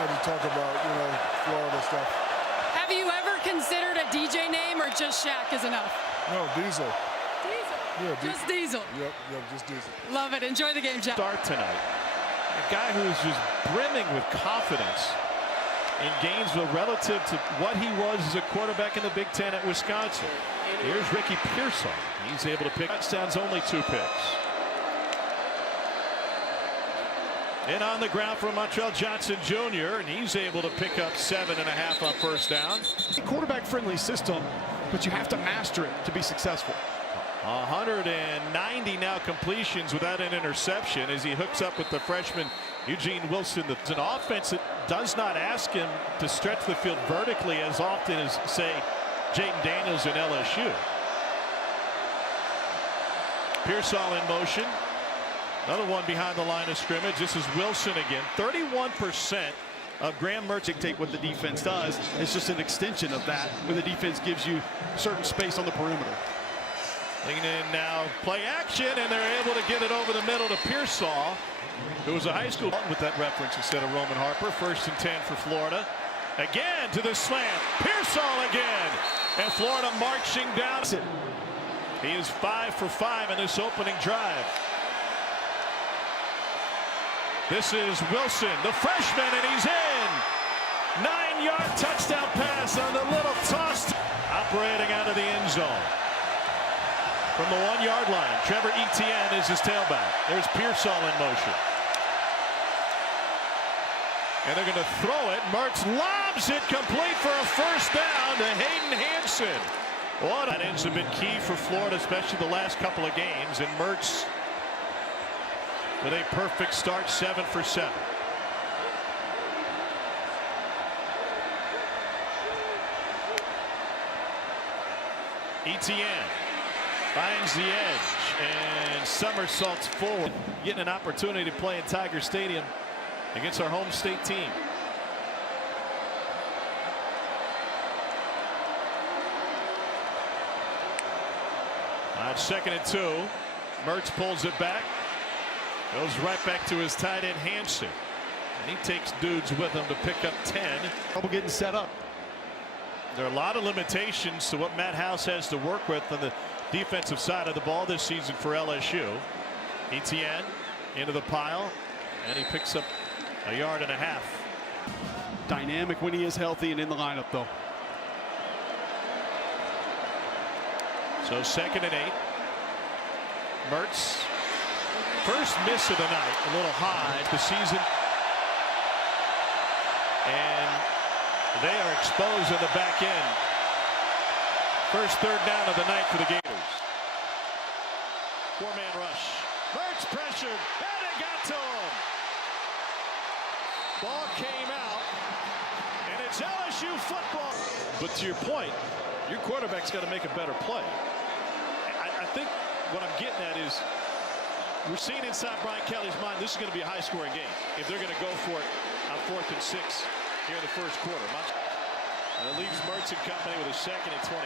had to talk about, Florida stuff. Have you ever considered a DJ name, or just Shaq is enough? No, Diesel. Diesel. Yeah, just Diesel. Yep, just Diesel. Love it. Enjoy the game, Jack. Start tonight. A guy who's just brimming with confidence in Gainesville relative to what he was as a quarterback in the Big Ten at Wisconsin. Here's Ricky Pearsall. He's able to pick touchdowns, only 2 picks. And on the ground for Montreal Johnson Jr., and he's able to pick up 7.5 on first down. Quarterback-friendly system, but you have to master it to be successful. 190 now completions without an interception as he hooks up with the freshman Eugene Wilson. It's an offense that does not ask him to stretch the field vertically as often as, say, Jaden Daniels in LSU. Pearsall in motion. Another one behind the line of scrimmage. This is Wilson again. 31% of Graham Mertz dictate what the defense does. It's just an extension of that when the defense gives you certain space on the perimeter. Leaning in now, play action, and they're able to get it over the middle to Pearsall, who was a high school with that reference instead of Roman Harper. 1st and 10 for Florida. Again to the slant. Pearsall again. And Florida marching down. He is 5 for 5 in this opening drive. This is Wilson, the freshman, and he's in. 9-yard touchdown pass on the little toss. Operating out of the end zone. From the 1-yard line, Trevor Etienne is his tailback. There's Pearsall in motion. And they're going to throw it. Mertz lobs it complete for a first down to Hayden Hansen. That ends have been key for Florida, especially the last couple of games. And Mertz with a perfect start, 7 for 7. Etienne finds the edge and somersaults forward, getting an opportunity to play in Tiger Stadium against our home state team. On 2nd and 2, Mertz pulls it back, goes right back to his tight end Hansen, and he takes dudes with him to pick up 10. Trouble getting set up. There are a lot of limitations to what Matt House has to work with on the defensive side of the ball this season for LSU. Etienne into the pile, and he picks up 1.5 yards. Dynamic when he is healthy and in the lineup, though. So 2nd and 8. Mertz, first miss of the night, a little high the season. And they are exposed in the back end. First 3rd down of the night for the Gators. 4-man rush. Mertz pressured, and it got to him. Ball came out, and it's LSU football. But to your point, your quarterback's got to make a better play. I think what I'm getting at is we're seeing inside Brian Kelly's mind this is going to be a high-scoring game if they're going to go for it on 4th and 6 here in the first quarter. And it leaves Mertz and company with a 2nd and 25.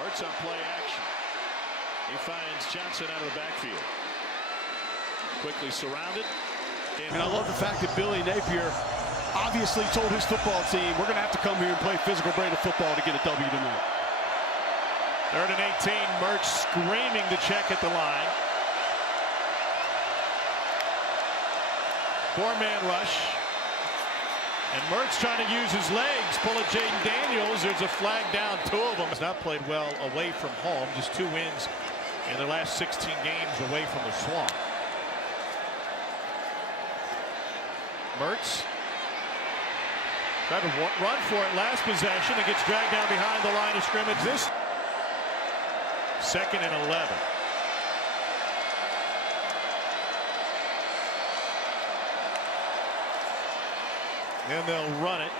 Mertz on play action. He finds Johnson out of the backfield. Quickly surrounded. And I love the fact that Billy Napier obviously told his football team, we're going to have to come here and play physical brand of football to get a W tonight. 3rd and 18. Mertz screaming to check at the line. 4-man rush. And Mertz trying to use his legs. Pull at Jaden Daniels. There's a flag down. 2 of them. Has not played well away from home. Just 2 wins in their last 16 games away from the Swamp. Mertz tried to run for it last possession. It gets dragged down behind the line of scrimmage. This 2nd and 11. And they'll run it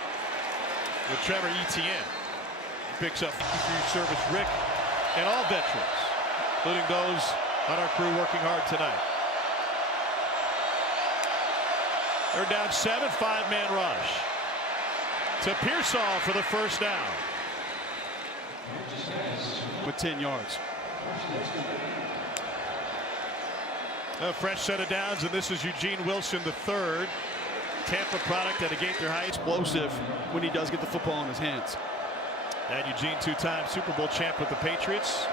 with Trevor Etienne. He picks up for your service, Rick, and all veterans, including those on our crew working hard tonight. They're down 7, 5-man rush to Pearsall for the first down. with 10 yards. A fresh set of downs, and this is Eugene Wilson, the third. Tampa product at a Gaither Heights. Explosive when he does get the football in his hands. And Eugene, two-time Super Bowl champ with the Patriots.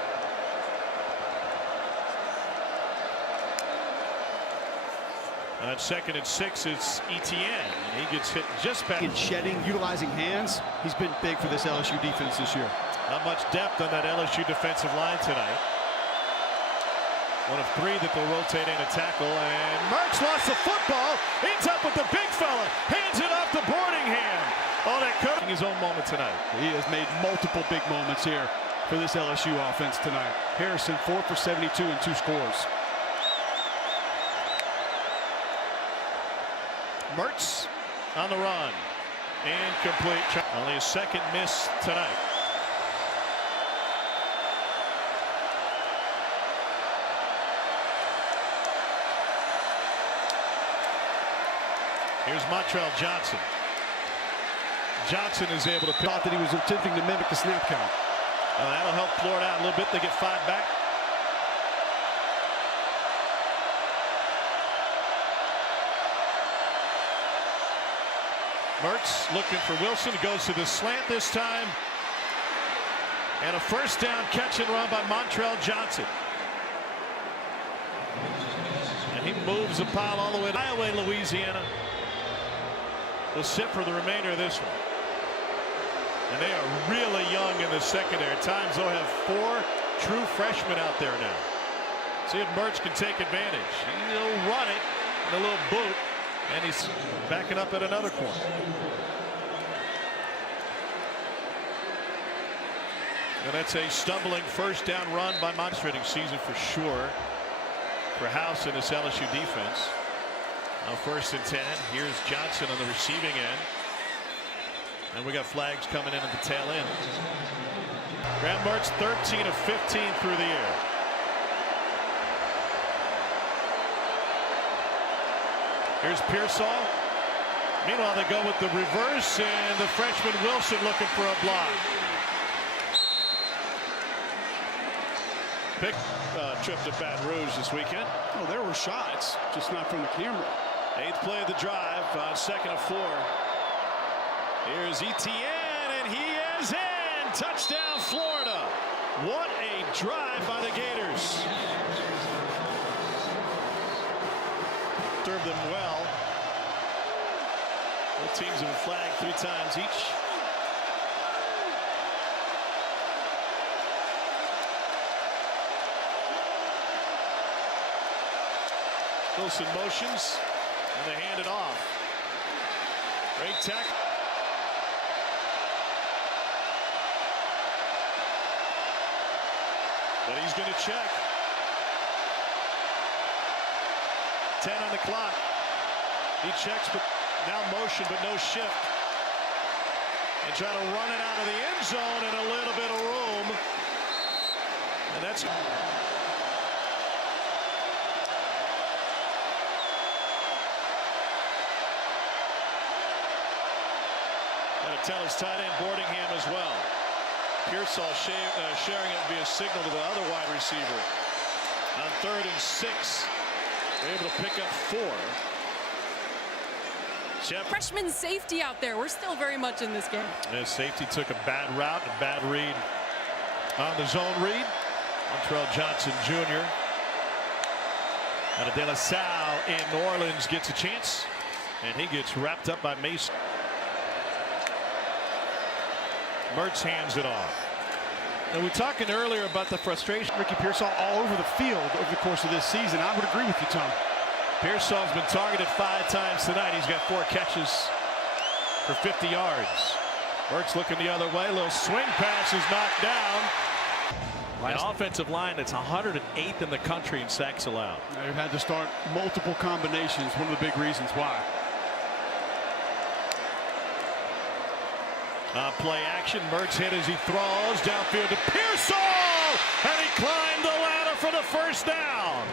On 2nd and 6, it's Etienne, and he gets hit just back. In shedding, utilizing hands, he's been big for this LSU defense this year. Not much depth on that LSU defensive line tonight. One of 3 that they'll rotate in a tackle, and Mertz lost the football. Ends up with the big fella, hands it off to Boardingham. Oh, that could be his own moment tonight. He has made multiple big moments here for this LSU offense tonight. Harrison 4 for 72 and 2 scores. Mertz on the run, incomplete. Only a second miss tonight. Here's Montrell Johnson. Johnson is able to pick. Thought that he was attempting to mimic the snap count. That'll help Florida out a little bit. They get 5 back. Mertz looking for Wilson. He goes to the slant this time. And a first down catch and run by Montrell Johnson. And he moves the pile all the way to Iowa, Louisiana. Will sit for the remainder of this one. And they are really young in the secondary. At times they'll have 4 true freshmen out there now. See if Mertz can take advantage. He'll run it in a little boot. And he's backing up at another corner. And that's a stumbling first down run by demonstrating season for sure for House and this LSU defense. Now 1st and 10. Here's Johnson on the receiving end. And we got flags coming in at the tail end. Graham Mertz 13 of 15 through the air. Here's Pearsall. Meanwhile, they go with the reverse, and the freshman Wilson looking for a block. Big trip to Baton Rouge this weekend. Oh, there were shots, just not from the camera. 8th play of the drive on 2nd and 4. Here's Etienne, and he is in. Touchdown, Florida. What a drive by the Gators. Served them well. Both teams have been flagged 3 times each. Wilson motions, and they hand it off. Great tackle. But he's going to check. 10 on the clock. He checks, but now motion, but no shift. And try to run it out of the end zone in a little bit of room. And that's going to tell his tight end Boardingham as well. Pearsall sharing it via signal to the other wide receiver. On 3rd and 6. They're able to pick up 4. Freshman safety out there. We're still very much in this game. And safety took a bad route, a bad read on the zone read. Montrell Johnson Jr. out of De La Salle in New Orleans gets a chance, and he gets wrapped up by Mason. Mertz hands it off. And we were talking earlier about the frustration. Ricky Pearsall all over the field over the course of this season. I would agree with you, Tom. Pearsall's been targeted 5 times tonight. He's got 4 catches for 50 yards. Mertz looking the other way. Little swing pass is knocked down. An offensive line that's 108th in the country in sacks allowed. They've had to start multiple combinations. One of the big reasons why. Play action. Mertz hit as he throws downfield to Pearsall, and he climbed the ladder for the first down.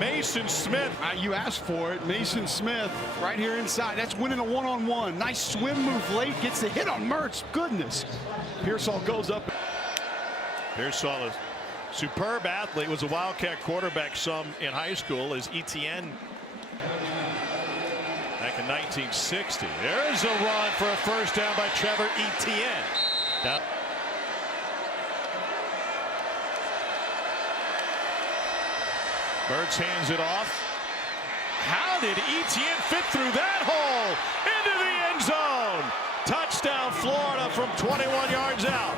Mason Smith. You asked for it. Mason Smith right here inside. That's winning a one-on-one. Nice swim move late. Gets the hit on Mertz. Goodness. Pearsall goes up. Pearsall, a superb athlete, was a Wildcat quarterback some in high school as ETN back in 1960. There's a run for a first down by Trevor Etienne. Down. Mertz hands it off. How did Etienne fit through that hole into the end zone? Touchdown Florida from 21 yards out.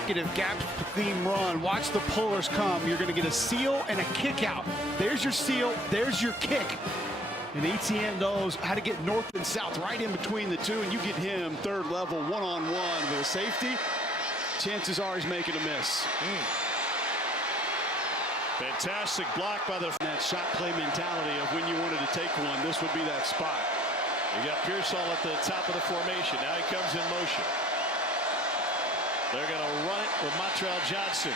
Negative gap theme run. Watch the pullers come. You're going to get a seal and a kick out. There's your seal. There's your kick. And Etienne knows how to get north and south right in between the two, and you get him third level one-on-one with a safety. Chances are he's making a miss. Fantastic block by the. That shot play mentality of when you wanted to take one, this would be that spot. You got Pearsall at the top of the formation. Now he comes in motion. They're going to run it with Montrell Johnson.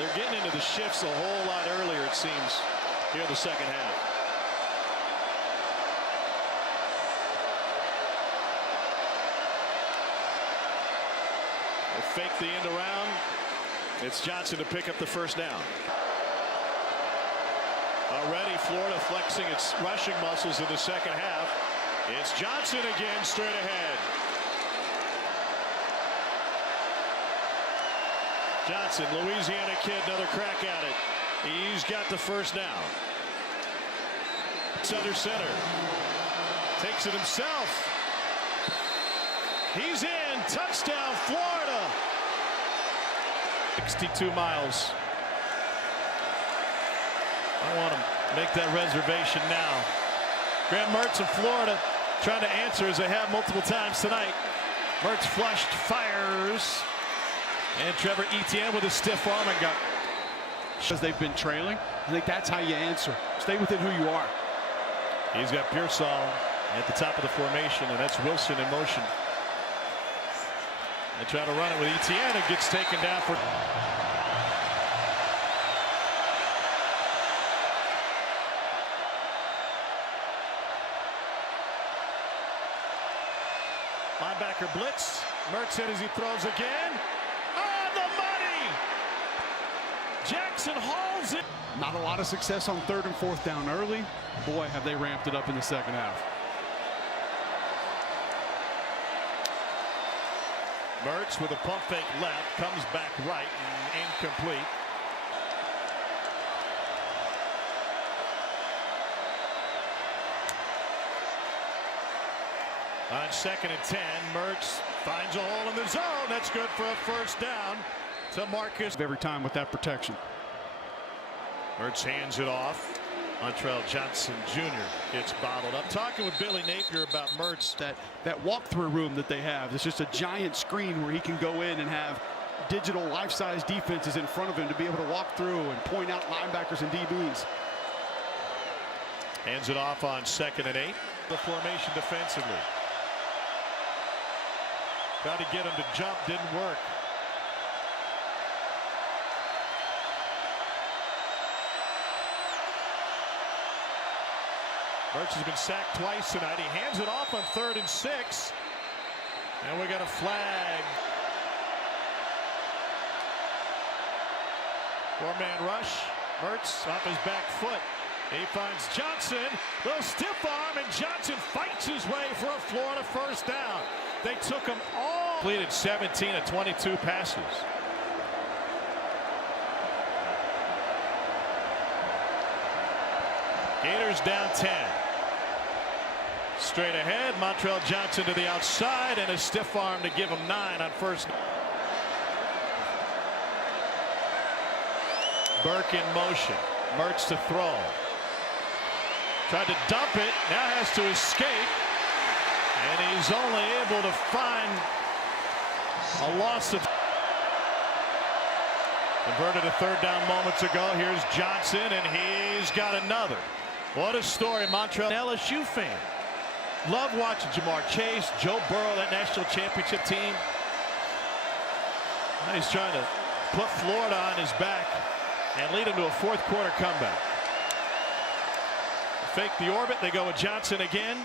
They're getting into the shifts a whole lot earlier, it seems, here in the second half. They fake the end around. It's Johnson to pick up the first down. Already Florida flexing its rushing muscles in the second half. It's Johnson again straight ahead. Johnson, Louisiana kid, another crack at it. He's got the first down. It's under center. Takes it himself. He's in. Touchdown, Florida. 62 miles. I want to make that reservation now. Graham Mertz of Florida trying to answer as they have multiple times tonight. Mertz flushed, fires. And Trevor Etienne with a stiff arm and got. Because they've been trailing. I think that's how you answer. Stay within who you are. He's got Pearsall at the top of the formation, and that's Wilson in motion. They try to run it with Etienne. It gets taken down for. Linebacker blitz. Mertz hit as he throws again. On the money. Jackson hauls it. Not a lot of success on third and fourth down early. Boy, have they ramped it up in the second half. Mertz with a pump fake left, comes back right and incomplete. On 2nd and 10, Mertz finds a hole in the zone. That's good for a first down to Marcus. Every time with that protection. Mertz hands it off. Montrell Johnson Jr. gets bottled up. Talking with Billy Napier about Mertz. That walk-through room that they have. It's just a giant screen where he can go in and have digital life-size defenses in front of him to be able to walk through and point out linebackers and DBs. Hands it off on 2nd and 8. The formation defensively. Tried to get him to jump, didn't work. Mertz has been sacked twice tonight. He hands it off on 3rd and 6. And we got a flag. 4-man rush. Mertz off his back foot. He finds Johnson. Little stiff arm, and Johnson fights his way for a Florida first down. They took him all. Completed 17 of 22 passes. Gators down 10. Straight ahead, Montrell Johnson to the outside and a stiff arm to give him 9 on first. Burke in motion. Mertz to throw. Tried to dump it, now has to escape. And he's only able to find a loss of. Converted a 3rd down moments ago. Here's Johnson, and he's got another. What a story, Montrell. LSU fan. Love watching Jamar Chase, Joe Burrow, that national championship team. Now he's trying to put Florida on his back and lead him to a fourth quarter comeback. Fake the orbit. They go with Johnson again.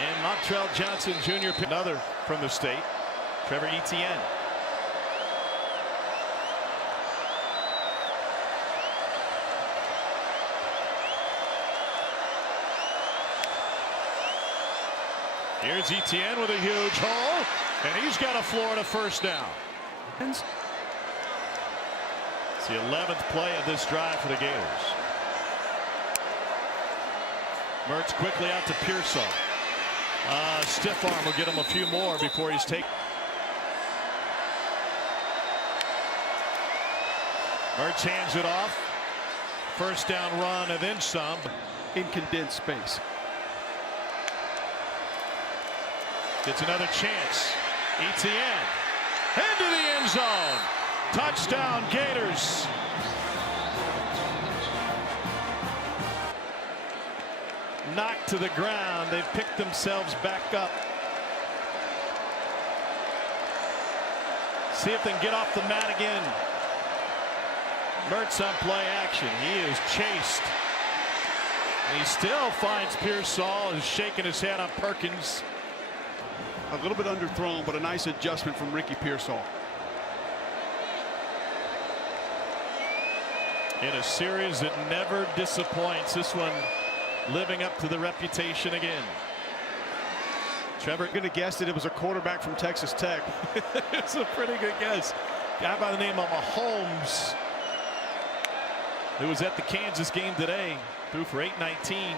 And Montrell Johnson Jr. another from the state. Trevor Etienne. Here's Etienne with a huge hole, and he's got a Florida first down. It's the 11th play of this drive for the Gators. Mertz quickly out to Pearsall. Stiff arm will get him a few more before he's taken. Mertz hands it off. First down run and then some. In condensed space. Gets another chance. Etienne into the end zone. Touchdown Gators. Knocked to the ground. They've picked themselves back up. See if they can get off the mat again. Mertz on play action. He is chased. He still finds Pearsall, who's shaking his head on Perkins. A little bit underthrown, but a nice adjustment from Ricky Pearsall. In a series that never disappoints, this one living up to the reputation again. Trevor going to guess that it was a quarterback from Texas Tech. It's a pretty good guess. Guy by the name of Mahomes, who was at the Kansas game today, threw for 819.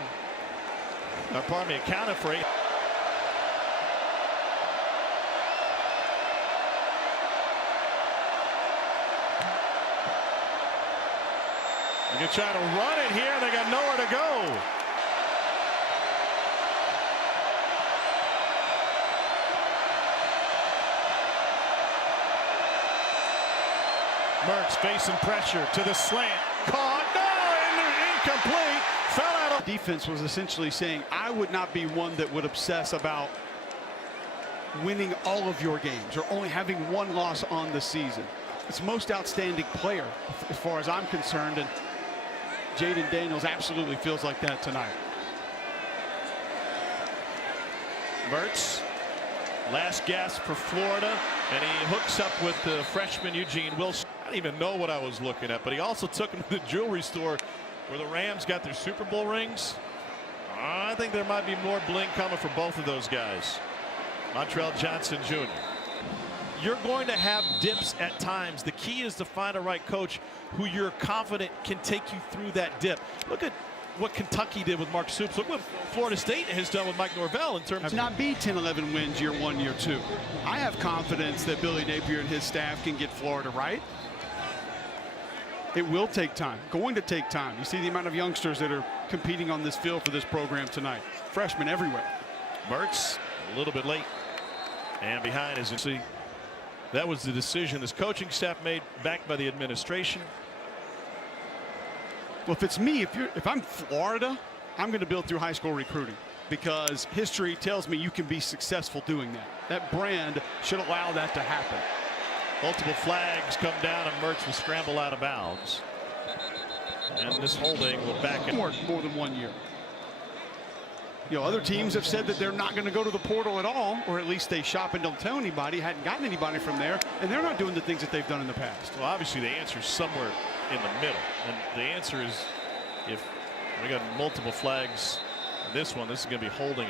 Pardon me, accounted for 8. They're going to try to run it here. They got nowhere to go. Mertz facing pressure to the slant. Caught. No, incomplete. Fell out of. Defense was essentially saying, I would not be one that would obsess about winning all of your games or only having one loss on the season. It's most outstanding player as far as I'm concerned, and Jaden Daniels absolutely feels like that tonight. Mertz, last gasp for Florida, and he hooks up with the freshman Eugene Wilson. I didn't even know what I was looking at, but he also took him to the jewelry store where the Rams got their Super Bowl rings. I think there might be more bling coming for both of those guys. Montrell Johnson Jr. You're going to have dips at times. The key is to find a right coach who you're confident can take you through that dip. Look at what Kentucky did with Mark Stoops. Look what Florida State has done with Mike Norvell in terms of not be 10-11 wins year one, year two. I have confidence that Billy Napier and his staff can get Florida right. It will take time. Going to take time. You see the amount of youngsters that are competing on this field for this program tonight. Freshmen everywhere. Mertz a little bit late and behind as you see. That was the decision this coaching staff made, backed by the administration. Well, if it's me, if I'm Florida, I'm going to build through high school recruiting because history tells me you can be successful doing that. That brand should allow that to happen. Multiple flags come down and Mertz will scramble out of bounds. And this holding will back up. More than 1 year. You know, other teams have said that they're not going to go to the portal at all, or at least they shop and don't tell anybody, hadn't gotten anybody from there, and they're not doing the things that they've done in the past. Well, obviously the answer is somewhere in the middle, and the answer is if we got multiple flags. This is going to be holding.